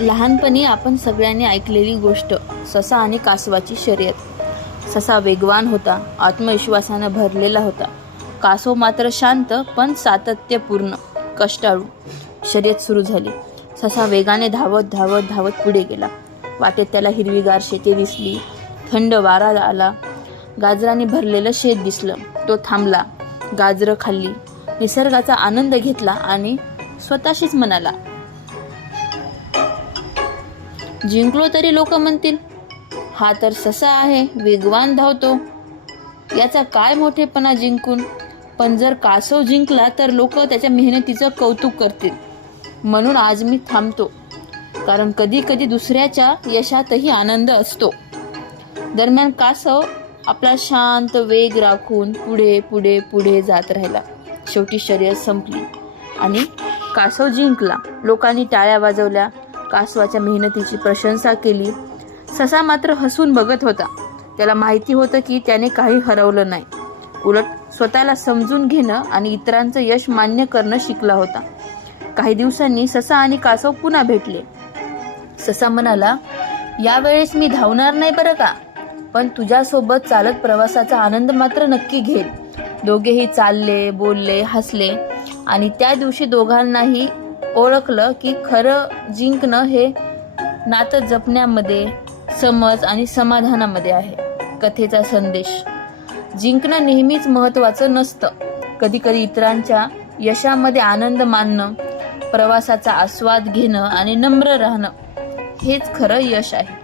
लहानपणी आपण सगळ्यांनी ऐकलेली गोष्ट, ससा आणि कासवाची शर्यत. ससा वेगवान होता, आत्मविश्वासानं भरलेला होता. कासव मात्र शांत पण सातत्यपूर्ण कष्टाळू. शर्यत सुरू झाली. ससा वेगाने धावत धावत धावत पुढे गेला. वाटेत त्याला हिरवीगार शेते दिसली, थंड वारा आला, गाजराने भरलेलं शेत दिसलं. तो थांबला, गाजरं खाल्ली, निसर्गाचा आनंद घेतला आणि स्वतःशीच म्हणाला, जिंकलो तरी लोक म्हणतील, हा तर ससा आहे, वेगवान धावतो, याचा काय मोठेपणा जिंकून. पण जर कासव जिंकला तर लोक त्याच्या मेहनतीचं कौतुक करतील. म्हणून आज मी थांबतो, कारण कधी कधी दुसऱ्याच्या यशातही आनंद असतो. दरम्यान कासव आपला शांत वेग राखून पुढे पुढे पुढे जात राहिला. शेवटी शर्यत संपली आणि कासव जिंकला. लोकांनी टाळ्या वाजवल्या, कासवाच्या मेहनतीची प्रशंसा केली. ससा मात्र हसून बघत होता. त्याला माहिती होतं की त्याने काही हरवलं नाही, उलट स्वतःला समजून घेणं आणि इतरांचं यश मान्य करणं शिकला होता. काही दिवसांनी ससा आणि कासव पुन्हा भेटले. ससा म्हणाला, यावेळेस मी धावणार नाही बरं का, पण तुझ्यासोबत चालत प्रवासाचा आनंद मात्र नक्की घेईल. दोघेही चालले, बोलले, हसले आणि त्या दिवशी दोघांनाही ओळखलं की खरं जिंकणं हे नातं जपण्यामध्ये, समज आणि समाधानामध्ये आहे. कथेचा संदेश: जिंकणं नेहमीच महत्त्वाचं नसतं. कधीकधी इतरांच्या यशामध्ये आनंद मानणं, प्रवासाचा आस्वाद घेणं आणि नम्र राहणं हेच खरं यश आहे.